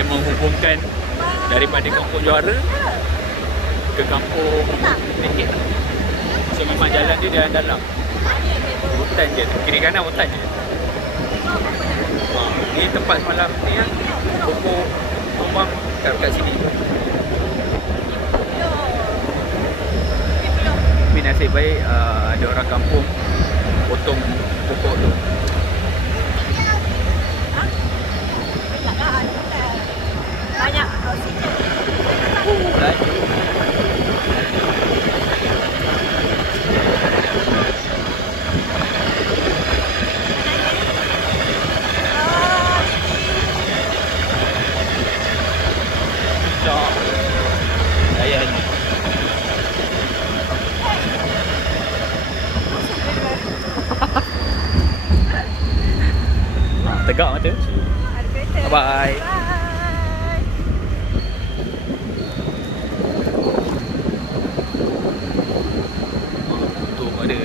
Dia menghubungkan daripada Kampung Juara ke Kampung Tekek. So memang jalan dia dalam hutan je, kiri kanan hutan je. Ni tempat semalam ni yang pokok tumbang kat sini. Tapi nasib baik ada orang kampung potong pokok tu. Banyak oksigen. Laju. Ayahnya. Tegak mata. Bye bye. Tu ada.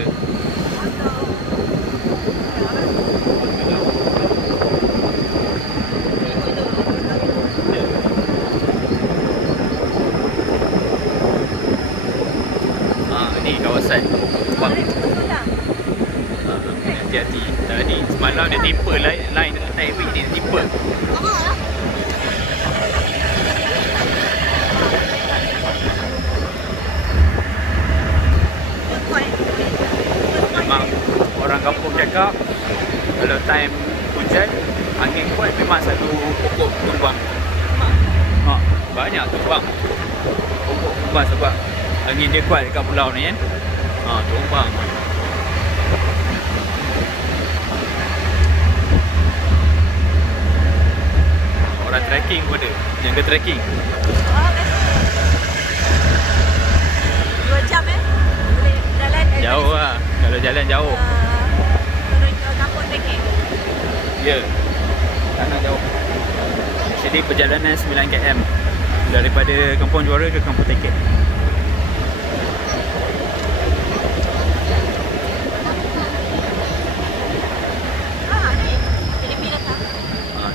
Ni kawasan Kampung. Hati-hati. Tadi semalam dia timpa line dengan highway ni, dia timpa. Memang orang kampung cakap kalau time hujan, angin kuat memang satu pokok tumbang. Banyak tumbang. Pokok tumbang sebab angin dia kuat dekat pulau ni kan. Tumbang. Orang trekking pun ada. Yang ke trekking. 2 jam boleh jalan jauh lah. Kalau jalan jauh. Turun ke Kampung Tekek. Ya. Tanah jauh. Jadi perjalanan 9 km daripada Kampung Juara ke Kampung Tekek.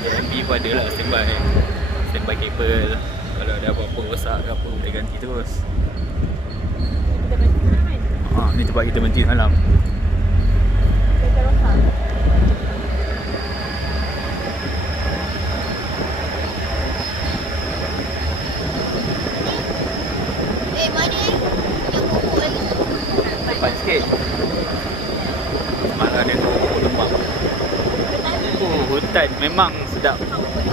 JMB pun ada lah, standby kabel. Kalau ada apa-apa rosak ke apa, boleh ganti terus. Ni tempat kita berhenti malam. Kereta rosak. Mana yang pokok ni? Depan sikit. Semalam dia tu tumbang. Hutan memang sedap,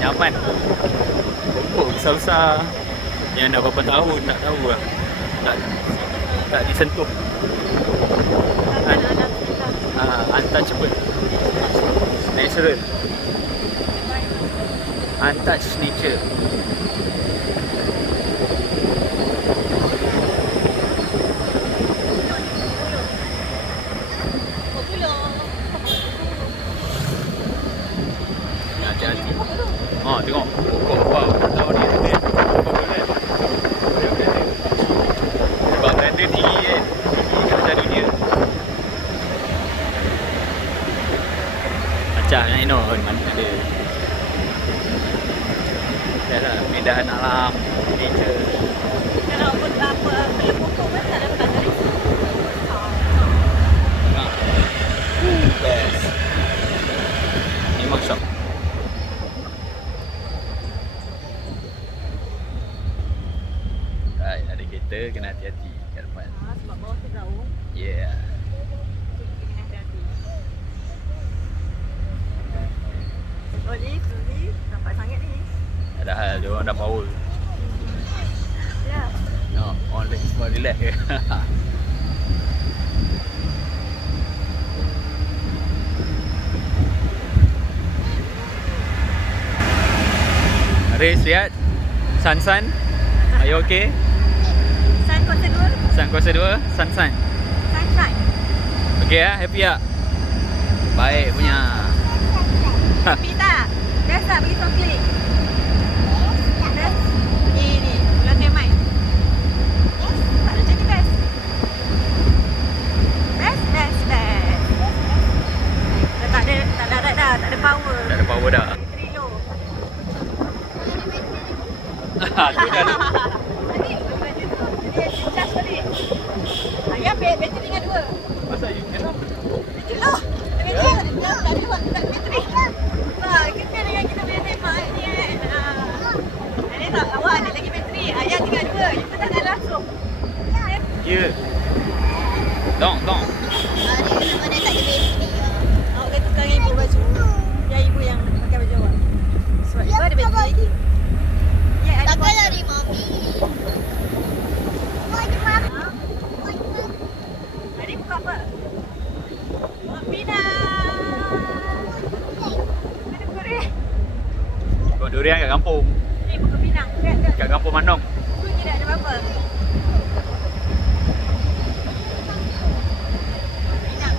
nyaman. Pokok besar-besar yang dah berapa tahun tak tahu lah. Tak disentuh. Untouchable. Natural. Untouched nature. Hati-hati. Tengok pokok. Wow, tahu ni ada pokok kan. Sebab berada tinggi kan. Tinggi macam dunia. Acah nak ino mana ada. Yalah, keindahan alam, nature. Kalau belum pokok kan tak dapat dari Best. Memang syok. Ada kereta, kena hati-hati kat depan. Sebab bawah tu jauh. Yeah. Kena hati-hati. Slowly, nampak sangat ni. Ada hal, dia orang dah power. Ya. No, on semua relax je. Riz, lihat. Sun. Are you okay? Sun kuasa 2. Sun. Sunshine. Okay lah, happy tak? Baik punya. Happy tak? Best tak bagi coklat? Best? Ni, belakang mic. Tak ada jadi best. Best. Tak ada power. Tak ada power dah. Bateri low. Tu dah lu. Tadi dia charge balik. Ayah bateri dengan dua. Masa you kena? Itulah. Bateri dah dua bateri. Kita dengan kita punya tema ni kan. Ini tak awak ada lagi bateri. Ayah tinggal dua. Itu dah dah langsung. Ya. Dong. Mana tak ada bateri. Awak kata sekarang ibu baju. Ya ibu yang pakai baju awak. Sebab ibu ada bateri lagi. Ya ada. Takkan dari mami. Hari buka apa? Buat pinang. Ada goreng. Kau durian kat kampung. Ni buka pinang. Kat kampung Manong. Tu tidak ada apa-apa. Pinang.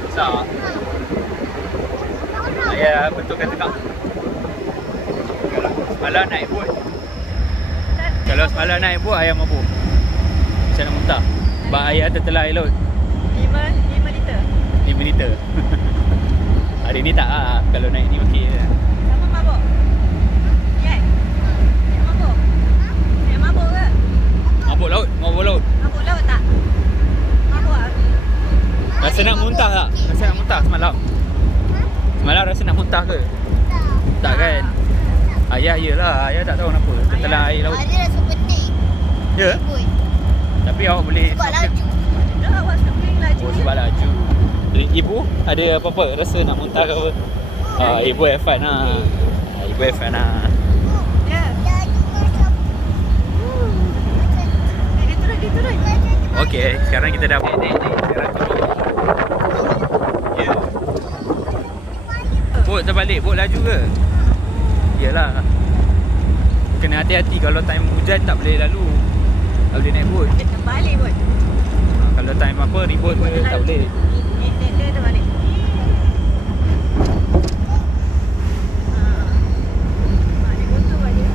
Besar. Ayah betulkan tekak. Kalau semalam naik bot. Kalau semalam naik bot, ayah mabuk. Macam nak muntah. Sebab ayah tertelah air laut 5 liter. 5 liter. Hari ni tak lah. Kalau naik ni okey je. Sama mabuk. Ya. Ya mabuk. Ya mabuk ke? Mabuk laut. Mabuk laut tak? Mabuk ah. Rasa nak muntah tak? Rasa nak muntah semalam? Semalam rasa nak muntah ke? Tak kan? Ayah yelah. Ayah tak tahu kenapa. Tertelah air laut. Ada rasa pening. Ya? Boy. Tapi awak boleh Sebab snorkel. laju. Dah awak snorkeling laju. Oh, sebab laju. Ibu ada apa-apa rasa nak muntah ke apa? Ibu have fun lah. Ibu have fun lah. Ya. Dia turun. Okey, sekarang kita dah naik. Sekarang turun. Ya. Bot terbalik, bot laju ke? Yalah. Kena hati-hati kalau time hujan tak boleh lalu. Tak boleh naik bot. Dia terbalik pun. Kalau time apa ribut ke tak boleh. Dia terbalik. Dia guntur aja.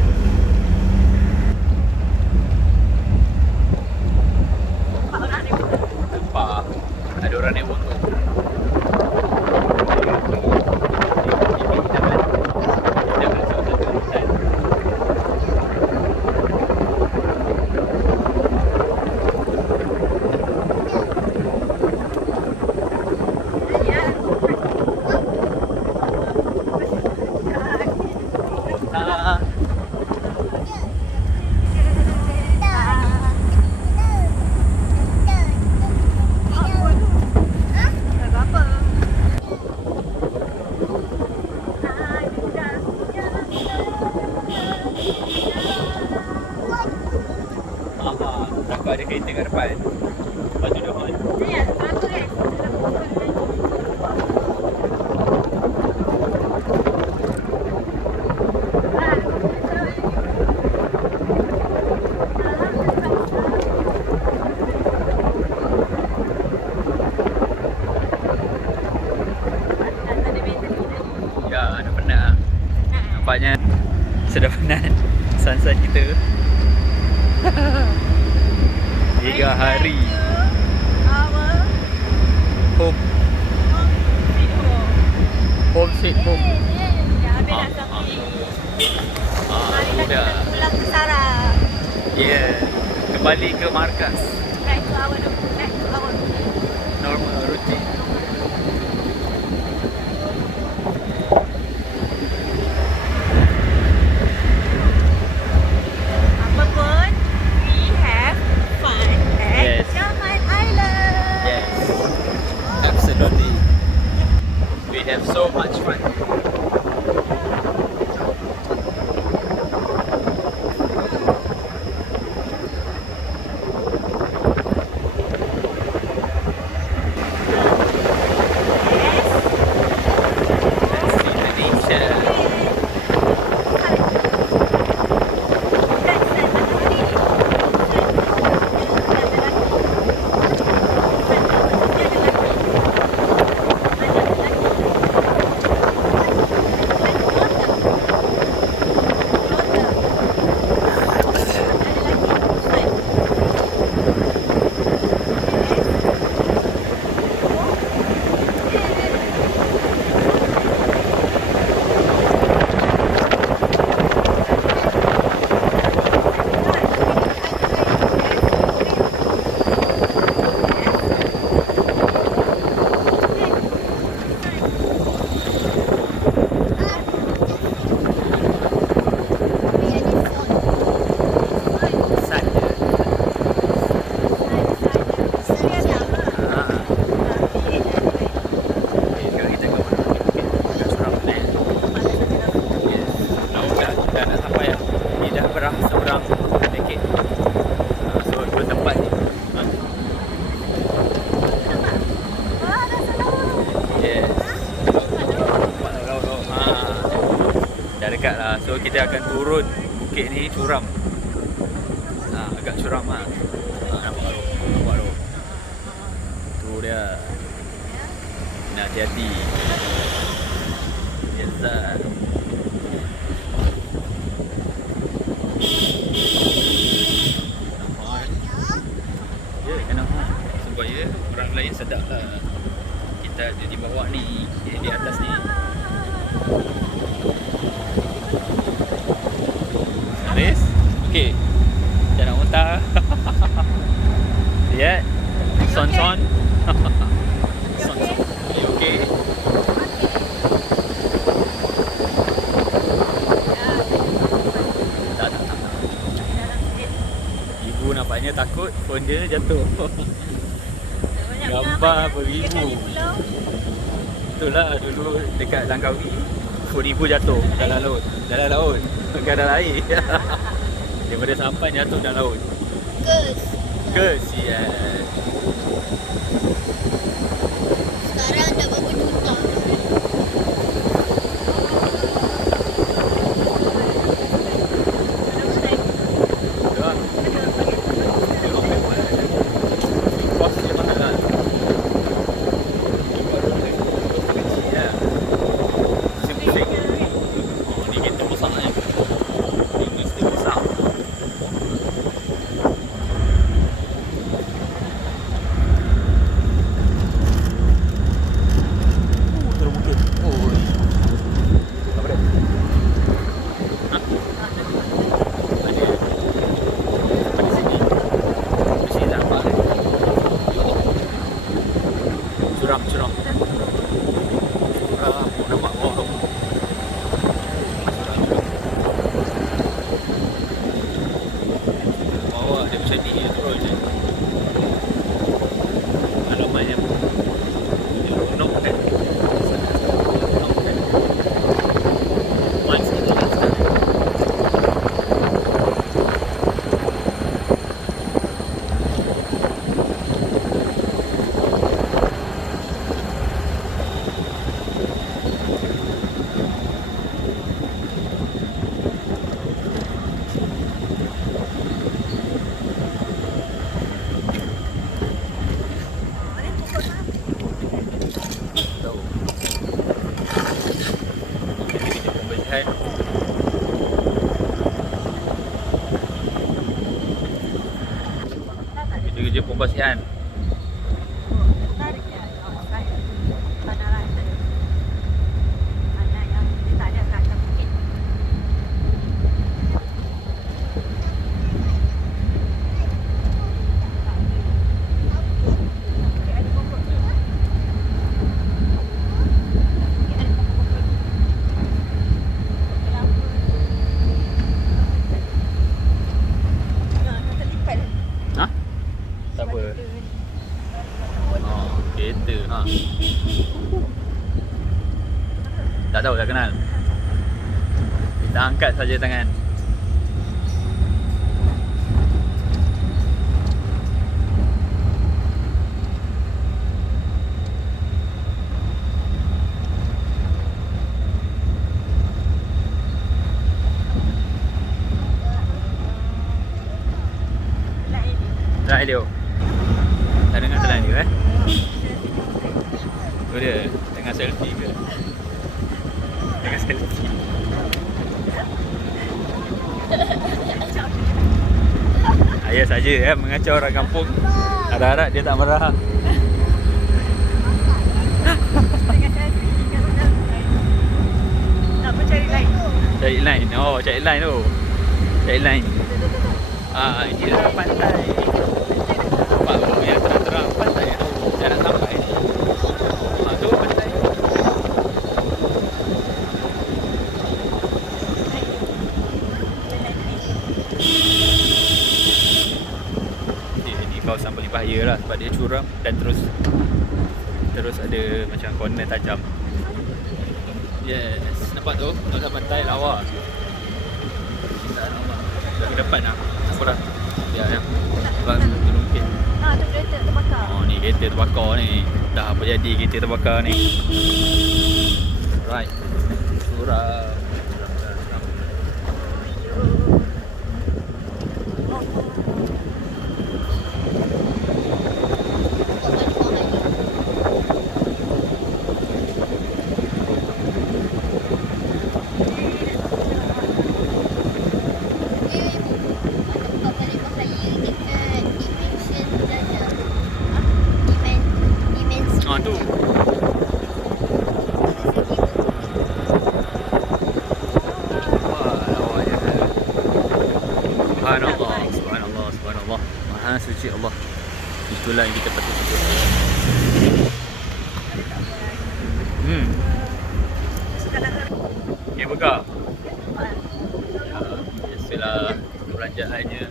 Nampak orang naik motor. Nampak ada orang naik motor. Takut ada kereta kat depan. Lepas tu dia horn. Ya, satu kan. Ya, dah penat lah. Nampaknya sudah penat sunset kita. 3 hari home sweet home. Dah habis dah sampai. Mari Sudah. kita pulang ke Sarah. Yeah. Kembali ke markas. Back to our Normal routine. apa pun, we have fun at Yes. Tioman Island. Yes. Absolutely. We have so much fun. So kita akan turun bukit ni curam. Agak curam lah. Nampak tu. Tu dia. Kena hati-hati. Biasa. Ya, kena supaya orang lain sedap lah. Kita ada di bawah ni, di atas ni. Habis? Okey. Jangan muntah. Lihat. Son-son. Son-son. Okey. Tak. Ibu nampaknya takut phone dia jatuh. Gambar beribu. Itulah dulu dekat Langkawi phone ibu jatuh dalam laut. Dalam laut. Bukan dalam air. Daripada sampan jatuh dalam laut. Kesian. Sekarang dah berapa juta? Curam. Nampak bawah tu. Bawah dia macam ni turun je. Alamatnya Nok kan. Once itu last. Itu kerja pembersihan. Tak apa. Kereta. Tak tahu, tak kenal. Kita angkat saja tangan. Right dia. Tak dengar telan dia Tu dia, tengah selfie ke? Tengah selfie. Ayah saja mengacau orang kampung. Harap-harap dia tak marah. Apa cari line? Cari line. Oh, cari line tu. Cari line. Ini adalah pantai. Nampak tu yang terang-terang pantai tu. Dah nak sampai ni. Tu pantai. Ini kawasan paling bahaya lah sebab dia curam dan terus ada macam corner tajam. Yes, nampak tu? Kawasan pantai lawa. Tak nampak. Dah ke depan lah. Tak apalah. Biar yang sebab belum mungkin. Tu kereta terbakar. Ni kereta terbakar ni. Dah apa jadi kereta terbakar ni. Right. Suram. Tu. Wah, lawaknya. Subhanallah, subhanallah, subhanallah. Maha suci Allah. Itulah yang kita patut syukur. Okay, buka. Biasalah belanjaannya.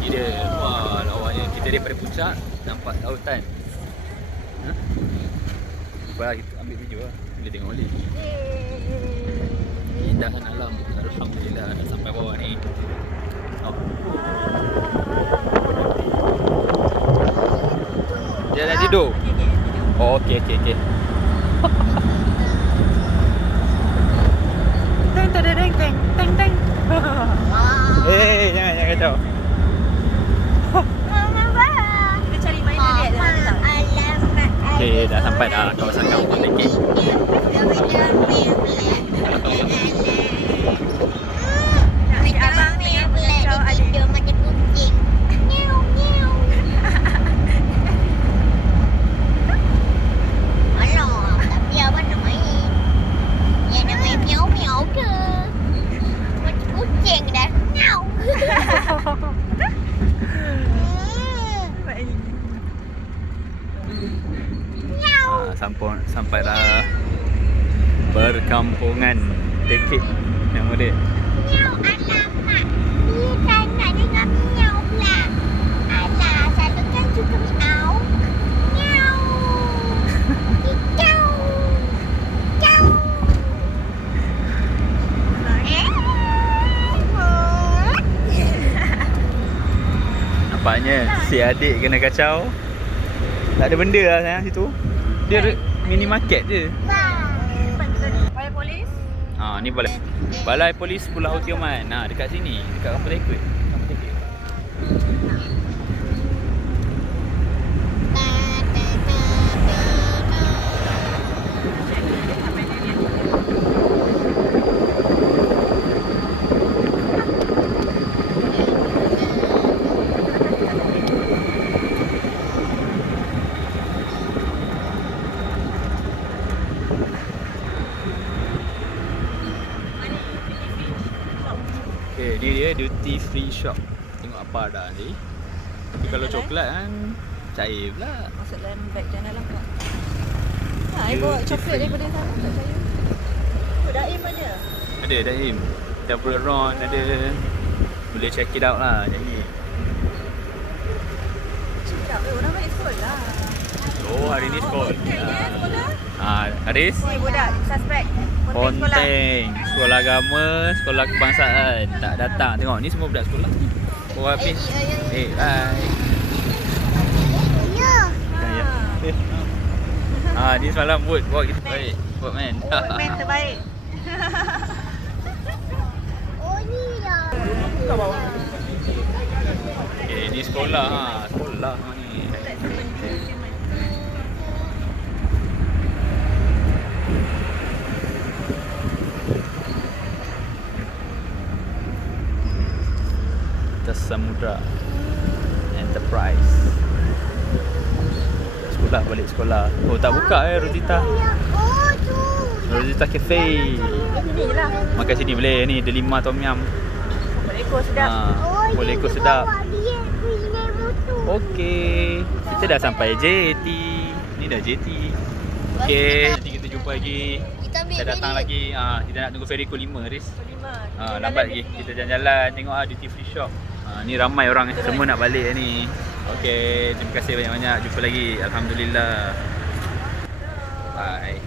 Ni dia. Wah, lawaknya. Kita daripada puncak nampak lautan. Baik, kita ambil video lah. Boleh tengok balik. Keindahan alam. Alhamdulillah dah sampai bawah ni. Dia dah tidur? Oh, okey. Teng teng teng teng teng teng. Jangan kacau. Kita cari mainan dia dalam tak? Okey, dah sampai dah kawasan Kampung Tekek. Abang ni kacau adik. macam kucing. Miau miau. Alah, tapi abang nak main. Ya nak main miau miau ke? Macam kucing dah. Miau. Sampai dah perkampungan Tekek nama dia. Miau alamak. Dia tak nak dengar miau pula. Alah, selalu kan suka miau. Miau. Ciao. Ciao. Nampaknya si adik kena kacau. Tak ada benda lah sayang situ. Dia mini market je. Balai polis? Ni balai polis Pulau Tioman. Dekat sini, dekat Kampung Tekek. Kampung Tekek. Okay, ni dia duty free shop. Tengok apa ada ni. Tapi kalau coklat kan cair pula. Masuk dalam beg jangan nampak. I bawa coklat daripada sana tak saya. Daim ada. Ada Daim. Double Ron ada. Boleh check it out lah jadi. Cakap orang balik sekolah. Oh, hari ni sekolah. Sekolah? Haris? Ni budak suspek. Ponteng, sekolah agama, sekolah kebangsaan. Tak datang. Tengok ni semua budak sekolah ni. Oh habis. Bye. Ya. Ni semalam buat kita baik. Buat man. Men terbaik. Oh ni dah. Okay, ni sekolah sekolah ni. Samudra Enterprise. Sekolah balik sekolah. Oh tak buka Rosita. Oh tu. Rosita Cafe. Ni lah. Makan sini boleh ni delima tom yum. Boleh ekor sedap. Boleh ikut sedap. Dia kuliner motor. Okey. Kita dah sampai jetty. Ni dah jetty. Okey, nanti kita jumpa lagi. Kita datang lagi. Kita nak tunggu ferry pukul 5 Riz. 5. Lambat lagi. Kita jalan-jalan tengok duty free shop. Ni ramai orang semua nak balik ni. Okey, terima kasih banyak-banyak. Jumpa lagi. Alhamdulillah. Bye.